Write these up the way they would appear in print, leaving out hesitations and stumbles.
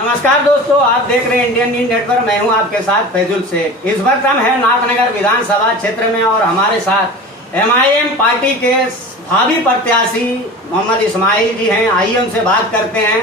नमस्कार दोस्तों, आप देख रहे हैं इंडियन न्यूज नेटवर्क। मैं हूं आपके साथ फैजुल शेख। इस वक्त हम हैं नाथनगर विधानसभा क्षेत्र में और हमारे साथ एमआईएम पार्टी के भावी प्रत्याशी मोहम्मद इस्माइल जी हैं। आइए उनसे बात करते हैं।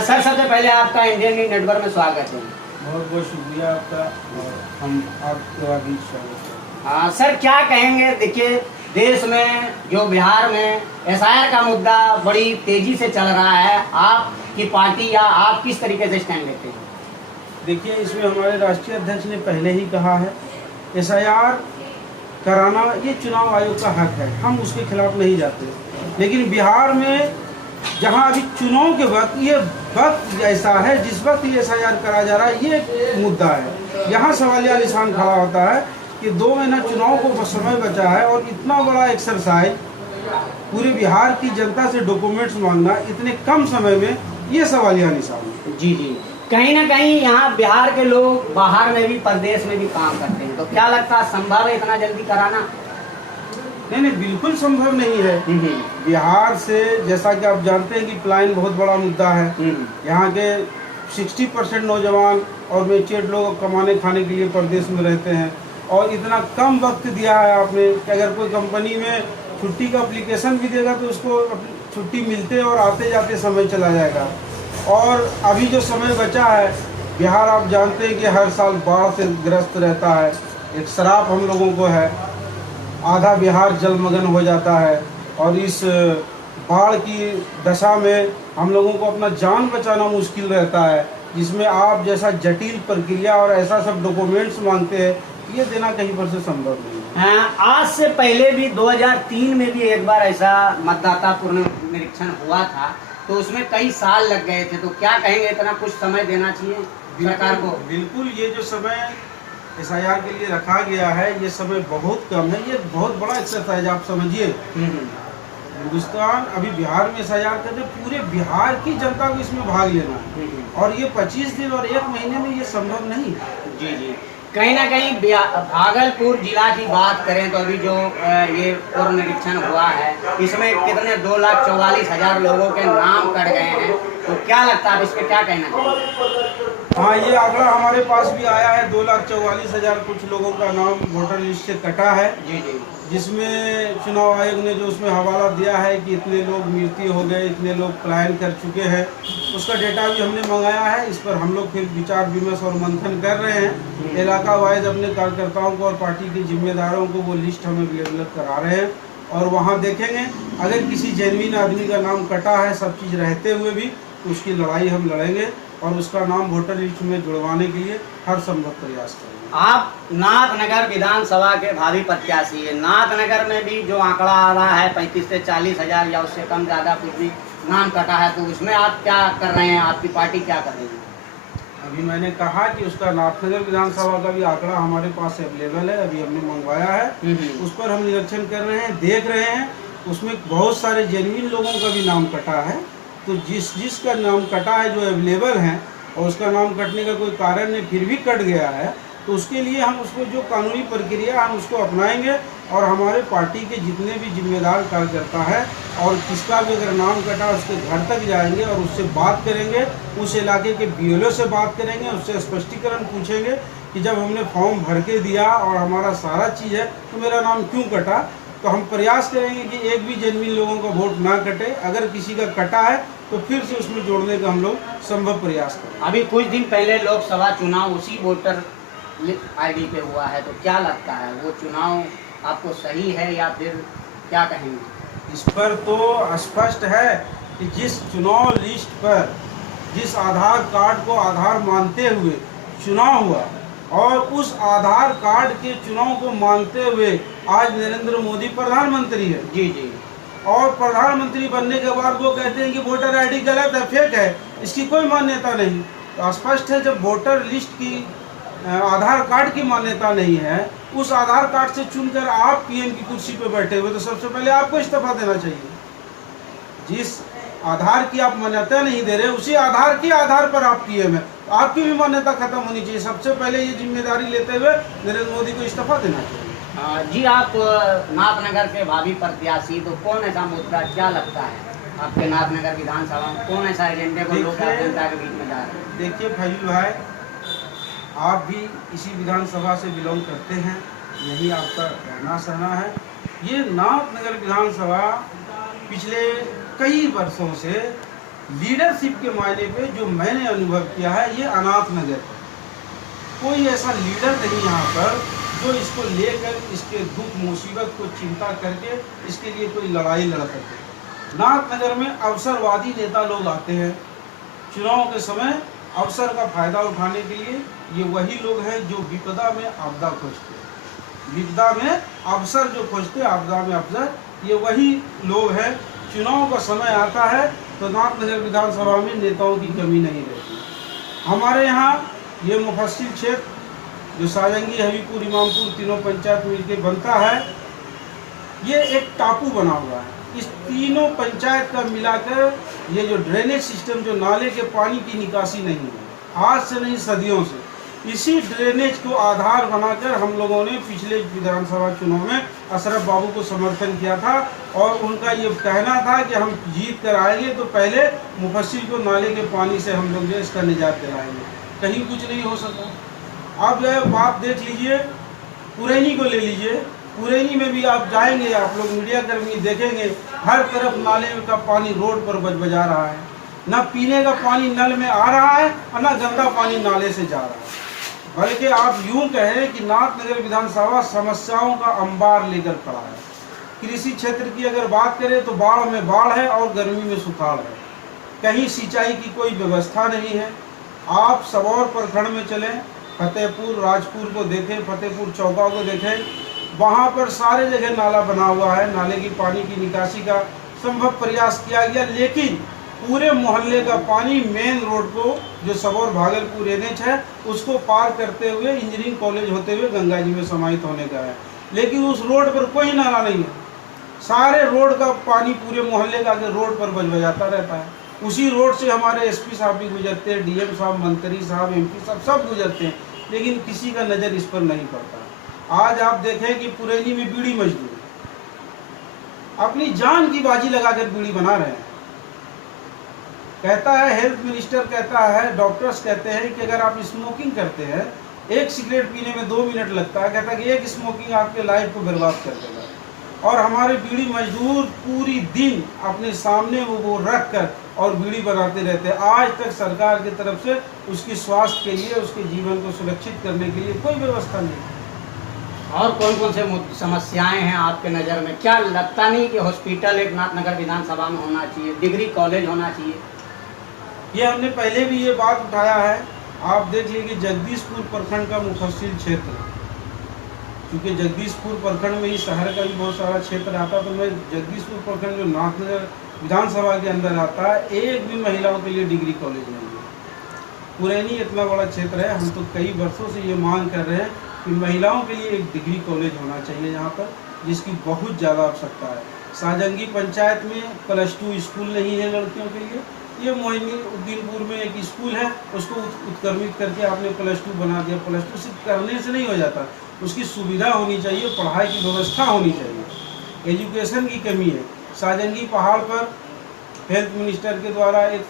सर, सबसे पहले आपका इंडियन न्यूज नेटवर्क में स्वागत है। बहुत बहुत शुक्रिया आपका और हम आपका भी स्वागत है। हाँ सर, क्या कहेंगे? देखिए, देश में जो बिहार में एसआईआर का मुद्दा बड़ी तेजी से चल रहा है, आपकी पार्टी या आप किस तरीके से स्टैंड लेते हैं? देखिए, इसमें हमारे राष्ट्रीय अध्यक्ष ने पहले ही कहा है, एसआईआर कराना ये चुनाव आयोग का हक है, हम उसके खिलाफ नहीं जाते। लेकिन बिहार में जहां अभी चुनाव के वक्त ये वक्त ऐसा है जिस वक्त ये एसआईआर करा जा रहा है, ये एक मुद्दा है। यहाँ सवालिया निशान खड़ा होता है कि 2 महीना चुनाव को समय बचा है और इतना बड़ा एक्सरसाइज पूरे बिहार की जनता से डॉक्यूमेंट्स मांगना इतने कम समय में, ये सवालिया निशान है। जी, कहीं ना कहीं यहाँ बिहार के लोग बाहर में भी, प्रदेश में भी काम करते हैं, तो क्या लगता है संभव है इतना जल्दी कराना? नहीं, बिल्कुल संभव नहीं है। बिहार से, जैसा कि आप जानते हैं कि पलायन बहुत बड़ा मुद्दा है। यहाँ के 60% नौजवान और मेच्योर्ड लोग कमाने खाने के लिए प्रदेश में रहते हैं और इतना कम वक्त दिया है आपने कि अगर कोई कंपनी में छुट्टी का एप्लीकेशन भी देगा तो उसको छुट्टी मिलते और आते जाते समय चला जाएगा। और अभी जो समय बचा है, बिहार आप जानते हैं कि हर साल बाढ़ से ग्रस्त रहता है। एक श्राप हम लोगों को है, आधा बिहार जलमग्न हो जाता है और इस बाढ़ की दशा में हम लोगों को अपना जान बचाना मुश्किल रहता है, जिसमें आप जैसा जटिल प्रक्रिया और ऐसा सब डॉक्यूमेंट्स मांगते हैं, ये देना कहीं पर से संभव नहीं है। आज से पहले भी 2003 में भी एक बार ऐसा मतदाता पुनर्निरीक्षण हुआ था, तो उसमें कई साल लग गए थे। तो क्या कहेंगे, इतना कुछ समय देना चाहिए सरकार को? बिल्कुल, ये जो समय एसआईआर के लिए रखा गया है, ये समय बहुत कम है। ये बहुत बड़ा एक्सरसाइज आप समझिए। हिंदुस्तान अभी बिहार में एसआईआर करके पूरे बिहार की जनता को इसमें भाग लेना है और ये 25 दिन और 1 महीने में ये संभव नहीं है। जी, कहीं ना कहीं भागलपुर जिला की बात करें तो अभी जो ये पुनर्निरीक्षण हुआ है, इसमें कितने 2,44,000 लोगों के नाम कट गए हैं। तो क्या लगता है, आप इस पर क्या कहना चाहिए? हाँ, ये आंकड़ा हमारे पास भी आया है। 2,44,000 कुछ लोगों का नाम वोटर लिस्ट से कटा है। जी, जिसमें चुनाव आयोग ने जो उसमें हवाला दिया है कि इतने लोग मृत्यु हो गए, इतने लोग पलायन कर चुके हैं, उसका डेटा भी हमने मंगाया है। इस पर हम लोग फिर विचार विमर्श और मंथन कर रहे हैं। इलाका वाइज अपने कार्यकर्ताओं को और पार्टी के जिम्मेदारों को वो लिस्ट हम अवेलेबल करा रहे हैं और वहाँ देखेंगे अगर किसी जेन्युइन आदमी का नाम कटा है, सब चीज़ रहते हुए भी, तो उसकी लड़ाई हम लड़ेंगे और उसका नाम वोटर लिस्ट में जुड़वाने के लिए हर संभव प्रयास करेंगे। आप नाथनगर विधानसभा के भावी प्रत्याशी है। नाथनगर में भी जो आंकड़ा आ रहा है 35 से 40,000 या उससे कम ज़्यादा कुछ भी नाम कटा है, तो उसमें आप क्या कर रहे हैं? आपकी पार्टी क्या कर रही है? अभी मैंने कहा कि उसका नाथनगर विधानसभा का भी आंकड़ा हमारे पास अवेलेबल है, अभी हमने मंगवाया है। उस पर हम निरीक्षण कर रहे हैं, देख रहे हैं। उसमें बहुत सारे जेन्युइन लोगों का भी नाम कटा है, तो जिसका नाम कटा है, जो अवेलेबल है और उसका नाम कटने का कोई कारण नहीं, फिर भी कट गया है, तो उसके लिए हम उसको जो कानूनी प्रक्रिया हम उसको अपनाएंगे और हमारे पार्टी के जितने भी जिम्मेदार कार्यकर्ता है और किसका भी अगर नाम कटा, उसके घर तक जाएंगे और उससे बात करेंगे, उस इलाके के बीएलओ से बात करेंगे, उससे स्पष्टीकरण पूछेंगे कि जब हमने फॉर्म भर के दिया और हमारा सारा चीज़ है तो मेरा नाम क्यों कटा। तो हम प्रयास करेंगे कि एक भी जेन्युइन लोगों का वोट ना कटे। अगर किसी का कटा है तो फिर से उसमें जोड़ने का हम लोग संभव प्रयास करें। अभी कुछ दिन पहले लोकसभा चुनाव उसी वोटर आईडी पे हुआ है, तो क्या लगता है वो चुनाव आपको सही है या फिर क्या कहेंगे? इस पर तो स्पष्ट है कि जिस चुनाव लिस्ट पर जिस आधार कार्ड को आधार मानते हुए चुनाव हुआ और उस आधार कार्ड के चुनाव को मानते हुए आज नरेंद्र मोदी प्रधानमंत्री है। जी, और प्रधानमंत्री बनने के बाद वो कहते हैं कि वोटर आईडी गलत है, फेक है, इसकी कोई मान्यता नहीं। तो स्पष्ट है, जब वोटर लिस्ट की आधार कार्ड की मान्यता नहीं है, उस आधार कार्ड से चुनकर आप पीएम की कुर्सी पर बैठे हुए, तो सबसे पहले आपको इस्तीफा देना चाहिए। जिस आधार की आप मान्यता नहीं दे रहे, उसी आधार के आधार पर आप पीएम है, तो आपकी भी मान्यता खत्म होनी चाहिए। सबसे पहले ये जिम्मेदारी लेते हुए नरेंद्र मोदी को इस्तीफा देना चाहिए। जी, आप नाथनगर के भावी प्रत्याशी, तो कौन ऐसा मुद्दा क्या लगता है आपके नाथनगर विधानसभा में कौन ऐसा एजेंडे को लोग जनता के बीच में जा रहे हैं? देखिए फैजुल भाई, आप भी इसी विधानसभा से बिलोंग करते हैं, यही आपका रहना सहना है। ये नाथनगर विधानसभा पिछले कई वर्षों से लीडरशिप के मायने पे जो मैंने अनुभव किया है, ये अनाथ नगर है। कोई ऐसा लीडर नहीं यहाँ पर जो इसको लेकर इसके दुख मुसीबत को चिंता करके इसके लिए कोई लड़ाई लड़ सके। नाथनगर में अवसरवादी नेता लोग आते हैं, चुनाव के समय अवसर का फायदा उठाने के लिए। ये वही लोग हैं जो विपदा में आपदा खोजते हैं, विपदा में अवसर जो खोजते हैं, आपदा में अवसर, ये वही लोग हैं। चुनाव का समय आता है तो नाथनगर विधानसभा में नेताओं की कमी नहीं रहती। हमारे यहाँ ये मुफस्सिल क्षेत्र जो साजंगी, हबीपुर, इमामपुर तीनों पंचायत मिलकर बनता है, ये एक टापू बना हुआ है। इस तीनों पंचायत का मिलाकर ये जो ड्रेनेज सिस्टम, जो नाले के पानी की निकासी नहीं है, आज से नहीं सदियों से, इसी ड्रेनेज को आधार बनाकर हम लोगों ने पिछले विधानसभा चुनाव में अशरफ बाबू को समर्थन किया था। और उनका ये कहना था कि हम जीत कर आएंगे तो पहले मुफस्सिल को नाले के पानी से हम लोग जो इसका निजात दिलाएंगे। कहीं कुछ नहीं हो सका। अब यह बात देख लीजिए, पुरैनी को ले लीजिए, पुरैनी में भी आप जाएंगे, आप लोग मीडिया कर्मी देखेंगे, हर तरफ नाले का पानी रोड पर बजा रहा है। न पीने का पानी नल में आ रहा है और न गंदा पानी नाले से जा रहा है। बल्कि आप यूं कहें कि नाथनगर विधानसभा समस्याओं का अंबार लेकर खड़ा है। कृषि क्षेत्र की अगर बात करें तो बाढ़ में बाढ़ है और गर्मी में सुखाड़ है। कहीं सिंचाई की कोई व्यवस्था नहीं है। आप सबौर प्रखंड में चलें, फतेहपुर राजपुर को देखें, फतेहपुर चौका को देखें, वहाँ पर सारे जगह नाला बना हुआ है। नाले की पानी की निकासी का संभव प्रयास किया गया, लेकिन पूरे मोहल्ले का पानी मेन रोड को, जो सबौर भागलपुर एनएच है, उसको पार करते हुए इंजीनियरिंग कॉलेज होते हुए गंगा जी में समाहित होने का है। लेकिन उस रोड पर कोई नाला नहीं है। सारे रोड का पानी पूरे मोहल्ले का रोड पर बजाता रहता है। उसी रोड से हमारे एसपी साहब भी गुजरते हैं, डीएम साहब, मंत्री साहब, एमपी साहब, सब गुजरते हैं, लेकिन किसी का नज़र इस पर नहीं पड़ता। आज आप देखें कि पुरैनी में बीड़ी मजदूर अपनी जान की बाजी लगाकर बीड़ी बना रहे हैं। कहता है हेल्थ मिनिस्टर, कहता है डॉक्टर्स कहते हैं कि अगर आप स्मोकिंग करते हैं, एक सिगरेट पीने में 2 मिनट लगता है, कहता है कि एक स्मोकिंग आपके लाइफ को बर्बाद कर देगा। और हमारे बीड़ी मजदूर पूरी दिन अपने सामने वो रख कर और बीड़ी बनाते रहते हैं। आज तक सरकार की तरफ से उसकी स्वास्थ्य के लिए, उसके जीवन को सुरक्षित करने के लिए कोई व्यवस्था नहीं। और कौन कौन से समस्याएं हैं आपके नज़र में? क्या लगता नहीं कि हॉस्पिटल एक नाथनगर विधानसभा में होना चाहिए, डिग्री कॉलेज होना चाहिए? ये हमने पहले भी ये बात उठाया है। आप देख लीजिए जगदीशपुर प्रखंड का मुफस्सिल क्षेत्र, क्योंकि जगदीशपुर प्रखंड में ही शहर का भी बहुत सारा क्षेत्र आता, तो मैं जगदीशपुर प्रखंड जो नाथनगर विधानसभा के अंदर आता है, एक भी महिलाओं के लिए डिग्री कॉलेज नहीं है। पुरैनी इतना बड़ा क्षेत्र है, हम तो कई वर्षों से ये मांग कर रहे हैं कि महिलाओं के लिए एक डिग्री कॉलेज होना चाहिए यहाँ पर, जिसकी बहुत ज़्यादा आवश्यकता है। साजंगी पंचायत में +2 स्कूल नहीं है लड़कियों के लिए। ये मोइनुद्दीनपुर में एक स्कूल है, उसको उत्क्रमित करके आपने +2 बना दिया। +2 सिर्फ करने से नहीं हो जाता, उसकी सुविधा होनी चाहिए, पढ़ाई की व्यवस्था होनी चाहिए। एजुकेशन की कमी है। साजंगी पहाड़ पर हेल्थ मिनिस्टर के द्वारा एक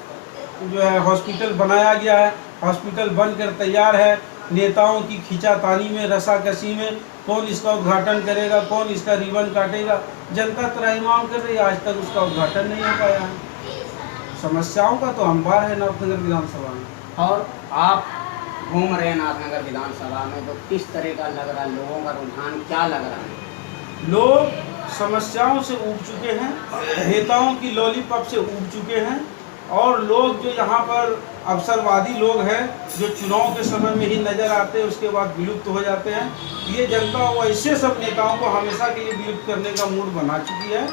जो है हॉस्पिटल बनाया गया है, हॉस्पिटल बनकर तैयार है। नेताओं की खींचातानी में, रसाकसी में कौन इसका उद्घाटन करेगा, कौन इसका रिबन काटेगा, जनता त्राहिमाम कर रही है, आज तक उसका उद्घाटन नहीं हो पाया है। समस्याओं का तो अंबार है नाथनगर विधानसभा में। और आप घूम रहे हैं नाथनगर विधानसभा में, तो किस तरह का लग रहा है? लोगों का रुझान क्या लग रहा है? लोग समस्याओं से ऊब चुके हैं, नेताओं की लॉलीपॉप से ऊब चुके हैं, और लोग जो यहाँ पर अवसरवादी लोग हैं, जो चुनाव के समय में ही नजर आते हैं, उसके बाद विलुप्त हो जाते हैं। ये जनता वैसे सब नेताओं को हमेशा के लिए विलुप्त करने का मूड बना चुकी है।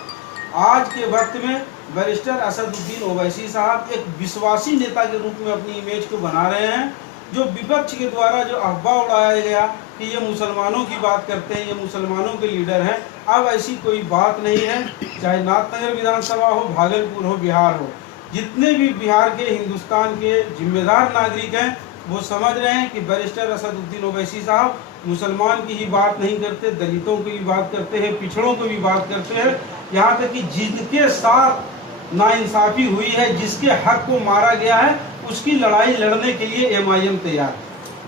आज के वक्त में बैरिस्टर असदुद्दीन ओवैसी साहब एक विश्वासी नेता के रूप में अपनी इमेज को बना रहे हैं। जो विपक्ष के द्वारा जो अफवाह उड़ाया गया कि ये मुसलमानों की बात करते हैं, ये मुसलमानों के लीडर हैं, अब ऐसी कोई बात नहीं है। चाहे नाथनगर विधानसभा हो, भागलपुर हो, बिहार हो, जितने भी बिहार के, हिंदुस्तान के जिम्मेदार नागरिक हैं, वो समझ रहे हैं कि बैरिस्टर असदुद्दीन ओवैसी साहब मुसलमान की ही बात नहीं करते, दलितों की भी बात करते हैं, पिछड़ों की भी बात करते हैं। यहाँ तक कि जिनके साथ नाइंसाफी हुई है, जिसके हक को मारा गया है, उसकी लड़ाई लड़ने के लिए एमआईएम तैयार है।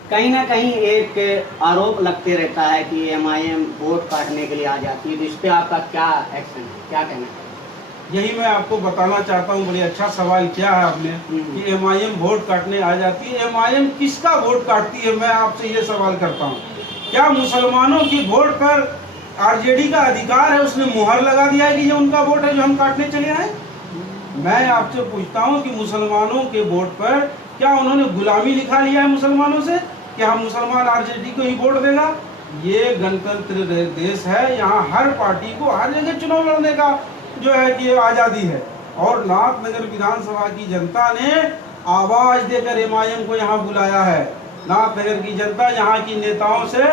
कहीं ना कहीं एक आरोप लगते रहता है कि एमआईएम वोट काटने के लिए आ जाती है, तो इस पे आपका क्या एक्शन है, क्या कहना है? यही मैं आपको बताना चाहता हूँ, बड़ी अच्छा सवाल किया है आपने कि एमआईएम वोट काटने आ जाती है। एमआईएम किसका वोट काटती है, मैं आपसे ये सवाल करता हूँ। क्या मुसलमानों की वोट पर आरजेडी का अधिकार है, उसने मुहर लगा दिया है कि ये उनका वोट है जो हम काटने चले आए? मैं आपसे पूछता हूँ कि मुसलमानों के वोट पर क्या उन्होंने गुलामी लिखा लिया है मुसलमानों से, क्या हम मुसलमान आरजेडी को ही वोट देगा? ये गणतंत्र देश है, यहाँ हर पार्टी को हर जगह चुनाव लड़ने का जो है कि आज़ादी है। और नाथनगर विधानसभा की जनता ने आवाज देकर एमआईएम को यहाँ बुलाया है। नाथनगर की जनता यहाँ की नेताओं से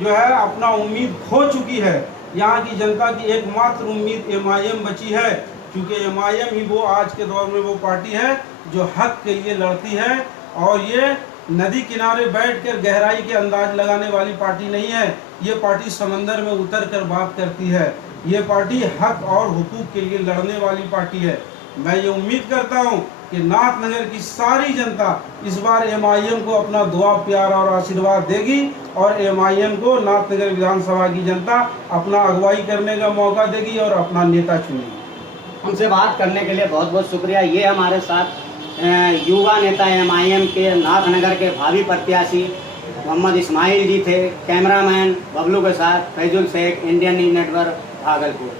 जो है अपना उम्मीद खो चुकी है। यहाँ की जनता की एकमात्र उम्मीद एमआईएम बची है, क्योंकि एमआईएम ही वो आज के दौर में वो पार्टी है जो हक के लिए लड़ती है। और ये नदी किनारे बैठकर गहराई के अंदाज लगाने वाली पार्टी नहीं है, ये पार्टी समंदर में उतर कर बात करती है। ये पार्टी हक और हुकूक के लिए लड़ने वाली पार्टी है। मैं ये उम्मीद करता हूँ कि नाथनगर की सारी जनता इस बार एमआईएम को अपना दुआ प्यार और आशीर्वाद देगी और एमआईएम को नाथनगर विधानसभा की जनता अपना अगुवाई करने का मौका देगी और अपना नेता चुनेगी। हमसे बात करने के लिए बहुत बहुत शुक्रिया। ये हमारे साथ युवा नेता एमआईएम के नाथनगर के भावी प्रत्याशी मोहम्मद इस्माइल जी थे। कैमरामैन बबलू के साथ Faizul Shaikh, Indian news network, Bhagalpur.